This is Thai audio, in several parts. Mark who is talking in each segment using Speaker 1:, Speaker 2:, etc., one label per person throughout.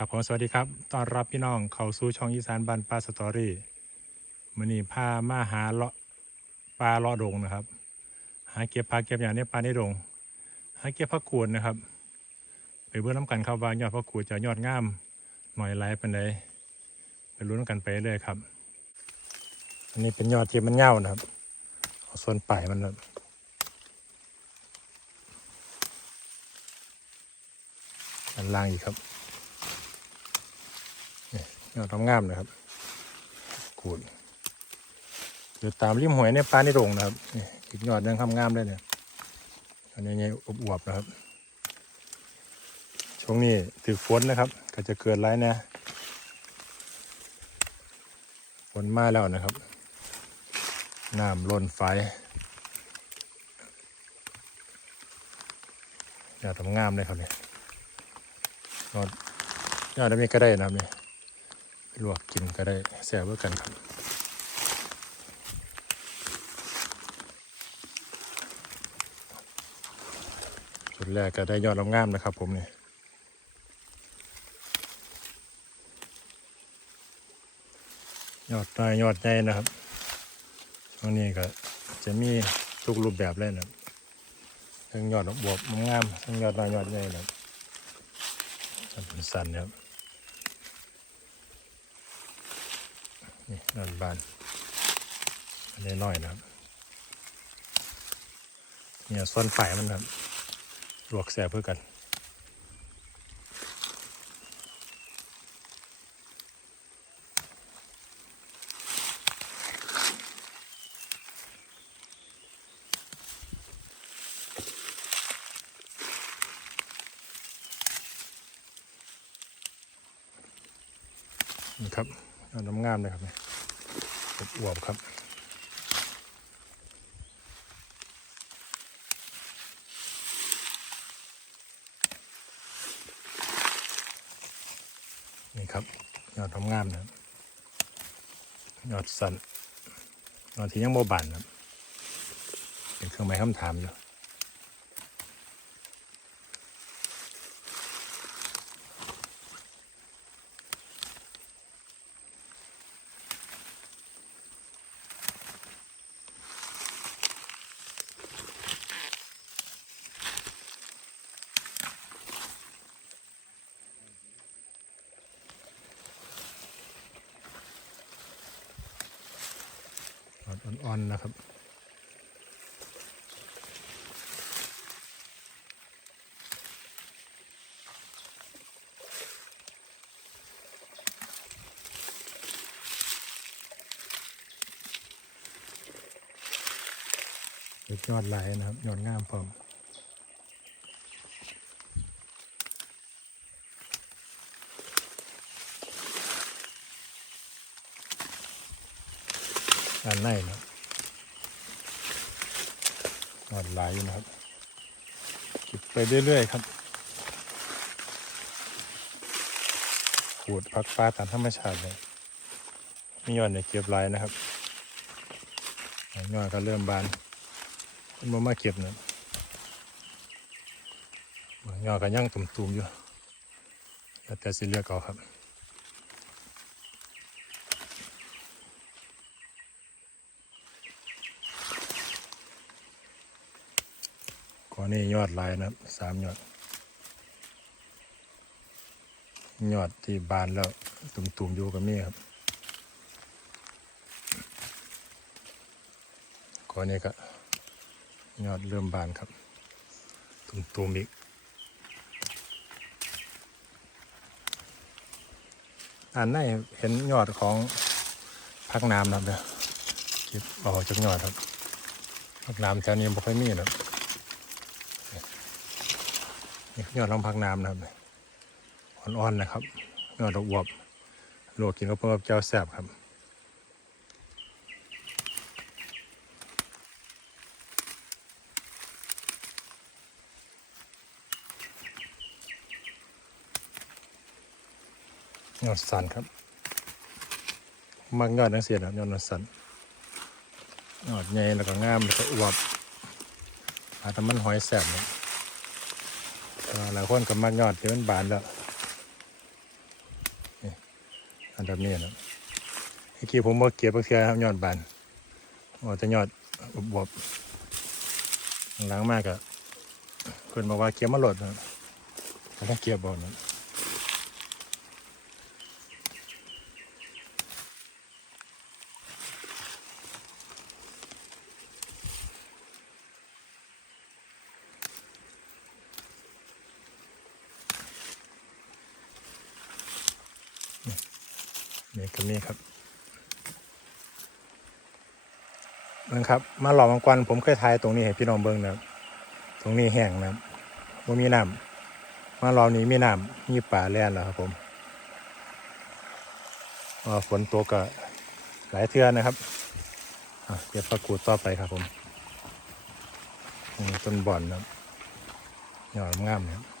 Speaker 1: ครับผมสวัสดีครับต้อนรับพี่น้องเข้าสู่ช่องอีสานบ้านปลาสตอรี่มื้อนี้พามาหาเลาะปลาเลาะดงนะครับ หาเก็บผักเก็บอย่างในปลาในดง หาเก็บผักกูดนะครับ ไปเบิ่งน้ำกันครับว่ายอดผักกูดจะยอดงามหน่อยไรเป็นไดไปรู้นำกันไปเลยครับ อันนี้เป็นยอดที่มันเง่านะครับเอาส่วนปลายมันนะอันล่างอีกครับ ยอดงามๆนะครับกูดอยู่ตามริมหวยในปลาในโรงนะครับนี่อีกยอดหนึงงามๆเลยเนี่ยอันนี้ไงอวบๆนะครับ ช่วงนี้ถือฝนนะครับ ก็จะเกิดไรนะฝนมาแล้วนะครับน้ำล้นไฟยอดทำงามเลยครับเนี่ยยอดยอดนี้ก็ได้นะครับเนี่ย ลวกกินก็ได้แซ่บกันครับจุดแรกก็ได้ยอดลงามนะครับผมเนี่ยยอดน้อยยอดใหญ่นะครับตรงนี้ก็จะมีทุกรูปแบบเลยนะทั้งยอดบวบงามทั้งยอดน้อยยอดใหญ่นะครับเนสันนะครับ นี่นอนบานอันนี้น้อยนะครับ เนี่ยส่วนฝ่ายมันครับลวกแซ่บเพื่อกันนี่ครับ น้ำงามเลยครับเนี่ยอวบครับนี่ครับยอดทำงามนะยอดสันยอดที่ยังโมบานครับเป็นเครื่องหมายคำถามอยู่ ย อดอ่อนนะครับ ยอดลายนะครับ ยอดงามพร้อมด้านในนะ ครับยอดลายอยู่นะครับเก็บไปเรื่อยๆครับขูดพักปลาตามธรรมชาติเลยมียอดเนี่ยเก็บลายนะครับยอดก็เริ่มบานมันบ่มาเก็บนะยอดก็ยังตุ่มๆอยู่แล้วแต่สิเลือกเอาครับ อนนี้ยอดลายนะครับสามยอด ยอดที่บานแล้วตุ่มๆอยู่กับมีครับก่อนนี้ก็ยอดเริ่มบานครับ ตุ่มๆอีกอันไหนเห็นยอดของพักน้ำนะเดี๋ยวเก็บออกจากยอดครับพักน้ำแถวนี้ไม่ค่อยมีนะ ยอดลำพักน้ำนะครับอ่อนๆนะครับยอดดอกอวบลวกกินกับเพื่อเจ้าแซบครับยอดสันครับ มักยอดนังเสียนะยอดนังสันยอดใหญ่แล้วก็งามแล้วก็อวบอาจจะมันหอยแซ่บนะอ่า หลายคนก็มักยอดที่มันบานแล้วอันดับนี้นะเมื่อกี้ผมบ่เก็บเพื่อครับยอดบานว่าจะยอดบวบหลังมากอะเพิ่นบอกว่าเก็บมาหลดนะแต่ถ้าเก็บบ่นะ นี่ก็มีครับเบิ่ครับ มาหล่อมังกรผมเคยทายตรงนี้ให้พี่น้องเบิ่งนะครับตรงนี้แห้งนะครับบ่มีน้ำมาหล่อนี้มีน้ำมีป่าแล่นแล้วครับผมฝนตกก็หลายเทือนนะครับเก็บประกูดต่อไปครับผมต้นบ่อนนะครับยอดงามนะครับ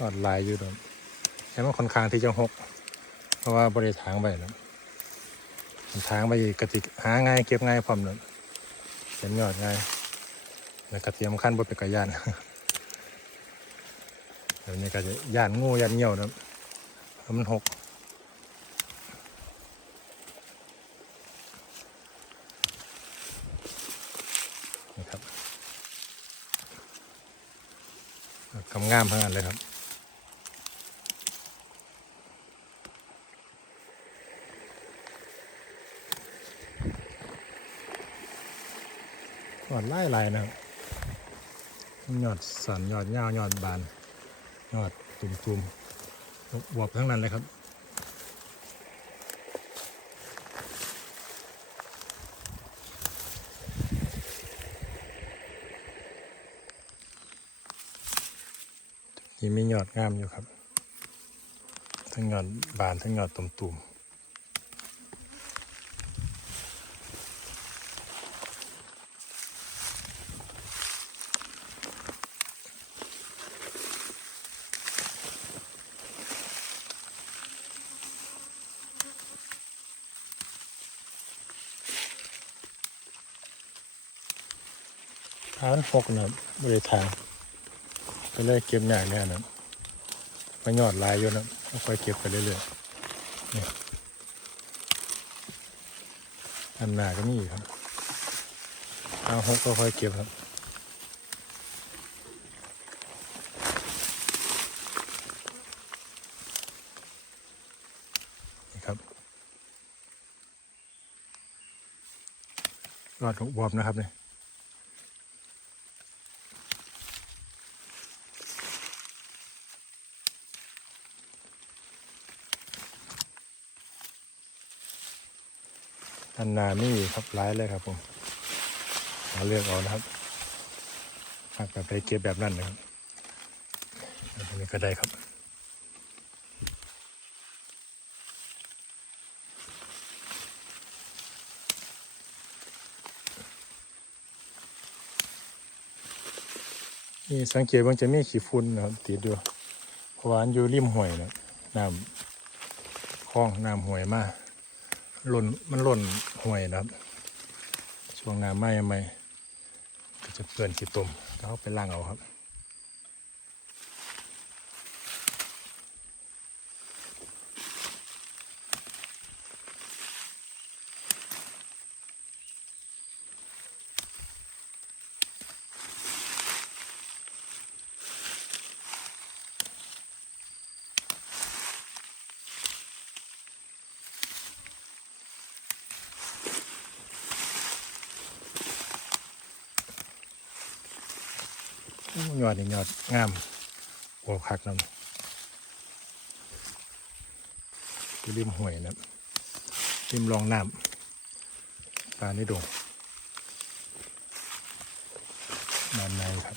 Speaker 1: ยอดลายอยู่ตรงแต่มันค่อนข้างที่จะหก เพราะว่าบริทางไปนะทางไปกระติกหาง่ายเก็บง่ายพร้อมเลยเห็นยอดง่ายแล้วก็เตรียมขั้นบนเป็นกระยานเดี๋ยวนี้ก็จะย่านงูย่านเงี้ยวนะเพราะมันหกนี่ครับกำงามทั้งนั้นเลยครับ ยอดไล่ไล่นะครับยอดสันยอดยาวยอดบานยอดตุ่มตุ่มๆบวบทั้งนั้นเลยครับนี่มียอดงามอยู่ครับ ทั้งยอดบานทั้งยอดตุ่มตุ่มๆ ทานหกนะครับบริทางก็เลยเก็บหนักเนี่ยนะมายอดลายอยู่นะค่อยเก็บไปเรื่อยๆนี่อันหนาก็มีครับเอาหกก็ค่อยเก็บครับนี่ครับรอดบวบนะครับเนี่ย อันนานี่ครับร้ายเลยครับผมหาเลือกเอานะครับหากแบบไปเก็บแบบนั้นนะครับแบบนี้ก็ได้ครับนี่สังเกตว่าจะมีขี้ฝุ่นนะครับติดอยู่เพราะว่าอันอยู่ริมห้วยนะน้ำคลองน้ำห้วยมาก หล่นมันหล่นห่วยนะครับ ช่วงน้ำไหม้ไหมก็จะเปื้อนสีตุ่มแล้วเอาไปล่างเอาครับ ยอดนี่ยอดงามโอ้คักน้ำอยู่ริมห้วยนะริมรองน้ำปลาในดงน้ำในครับ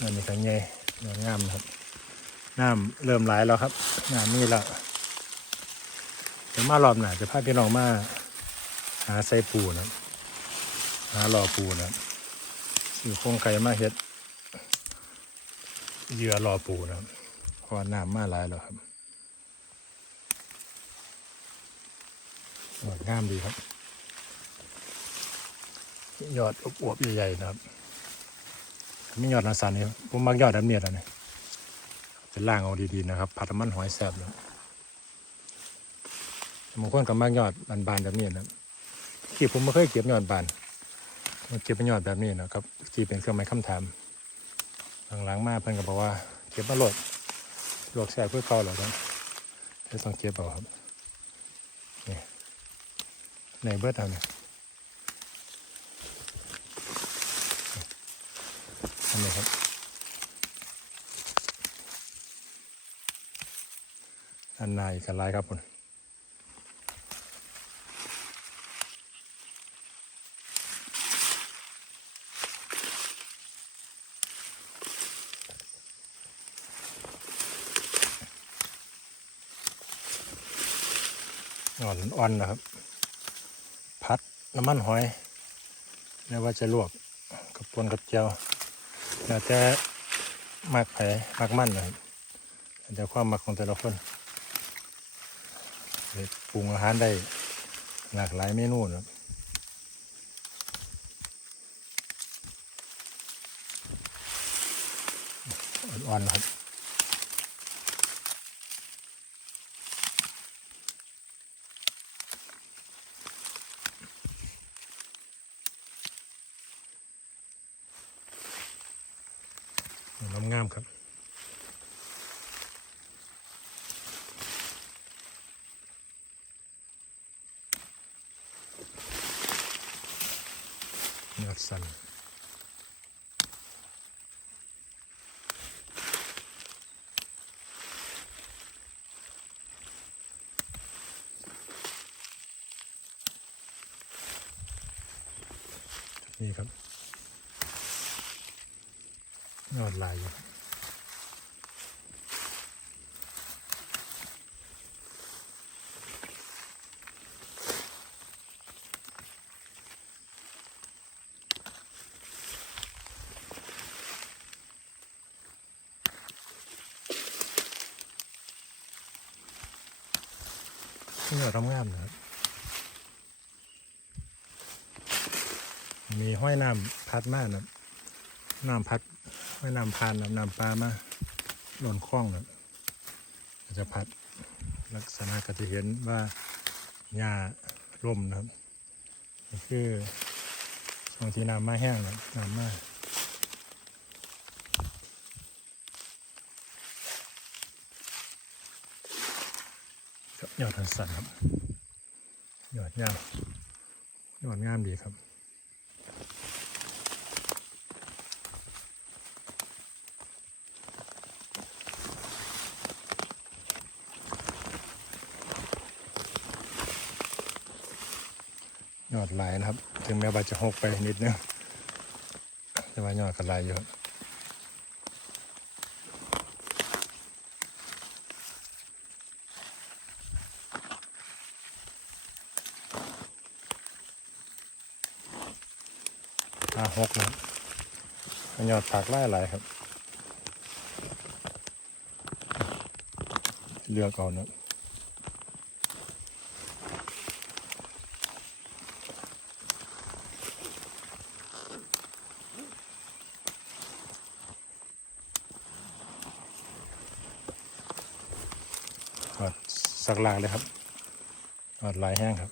Speaker 1: อันนี้ก็ใหญ่ยอดงามครับน้ำเริ่มไหลแล้วครับน้ำนี่แล้ว ดี๋ยวมารอบหนาจะพาพี่น้องมาหาไส้ปูนะหาหล่อปูนะครับซื้อโครงไก่มาเฮ็ดเหยื่อหล่อปูนะเพราะน้ำมาหลายแล้วครับสวยงามดีครับ ยอดอวบๆใหญ่ๆนะครับไมียอดนาสันนี่ผมมักยอดแบบเนี้ยนะเนี่ยเป็นล่างเอาดีๆนะครับผัดมันหอยแซ่บเลย บางคนก็มักยอดบานแบบนี้นะที่ผมไม่เคยเก็บยอดบานเก็บเป็นยอดแบบนี้นะครับที่เป็นเครื่องไม้คำถามหลังๆมาเพิ่นก็บอกว่า เก็บมาโหลดหลวกแซ่บเพื่อเก่าเหรอครับจะต้องเก็บเอาครับนี่ในเบิร์ดเอาเนี่ยอันนี้ครับอันนายกันลายครับคุณ อ่อนอ่อนนะครับ พัดน้ำมันหอยแล้วว่าจะลวกกับปนกับเจียวแล้วแต่มักไผ่มักมันนะครับแล้วแต่ความมักของแต่ละคนเฮ็ดปรุงอาหารได้หลากหลายเมนูนะครับอ่อนๆนะครับ งามครับยอดสันนี่ครับ ยอดลายอยู่นี่ยอดงามนะครับ มีห้อยน้ำพัดมากนะน้ำพัด ไม่นำพานนำนำปลามาหล่นคล้องนะก็จะพัดลักษณะก็จะเห็นว่าหญ้าร่มนะครับนี่คือช่วงที่น้ำมาแห้งนะน้ำมาครับยอดทันสันครับ ยอดยาวยอดงามดีครับ ดหลายนะครับ ถึงแม้ว่าจะหกไปนิดนึงแต่ว่ายอดก็หลายอยู่ห้าหกนะครับยอดผักไล่หลายครับ เลือกเอานะครับ ถอด สักลางเลยครับถอดลายแห้งครับ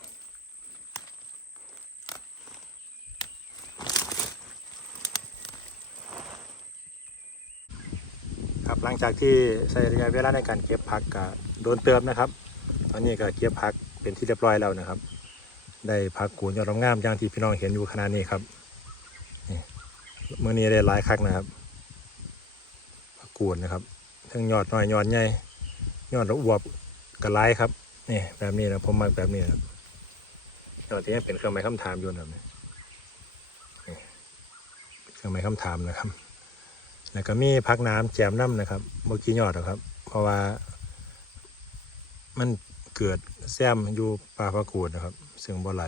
Speaker 1: ครับหลังจากที่ใช้ระยะเวลาในการเก็บผักก็โดนเติมนะครับ ตอนนี้ก็เก็บผักเป็นที่เรียบร้อยแล้วนะครับ ได้ผักกูนยอดงามอย่างที่พี่น้องเห็นอยู่ขณะนี้ครับนี่เมื่อนี้ได้หลายคักนะครับผักกูนนะครับทั้งยอดน้อยยอดใหญ่ยอดอวบ กระไลครับนี่แบบนี้นะผมมักแบบนี้นะครับยอดที่เป็นเครื่องหมายคำถามอยู่นะครับนี่เครื่องหมายคำถามนะครับ แล้วก็มีพักน้ำแจมน้ำนะครับเมื่อกี้ยอดหรอกครับ เพราะว่า มันเกิดแซมอยู่ป่าพระกูดนะครับ ซึ่งบ่ไหล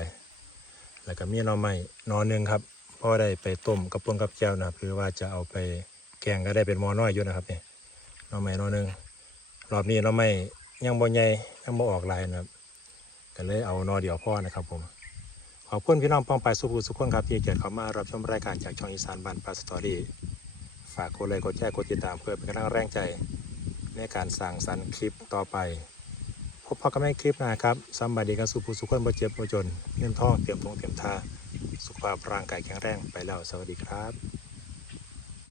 Speaker 1: แล้วก็มีนอไม้นอหนึ่งครับพอได้ไปต้มกับปนกับแก้วนะครับ หรือว่าจะเอาไปแกงก็ได้เป็นมอน้อยอยู่นะครับเนี่ยนอไม้นอหนึ่งรอบนี้นอไม้ ยังบ่ใหญ่ยังบ่ออกลายนะครับก็เลยเอานอเดียวพ่อนะครับผมขอบคุณพี่น้องปองไปสุภูสุขคนครับที่เกียรติเข้ามารับชมรายการจากช่องอีสานบ้านปลาสตอรี่ฝากกดไลค์กดแชร์กดติดตามเพื่อเป็นกำลังแรงใจในการสั่งสรรค์คลิปต่อไป พบพอกันในคลิปหน้าครับสำบายดีกันสุภูสุขคนบ่เจ็บบ่จนเงินทองเตรียมทงเตรียมท่าสุขภาพร่างกายแข็งแรงไปแล้วสวัสดีครับ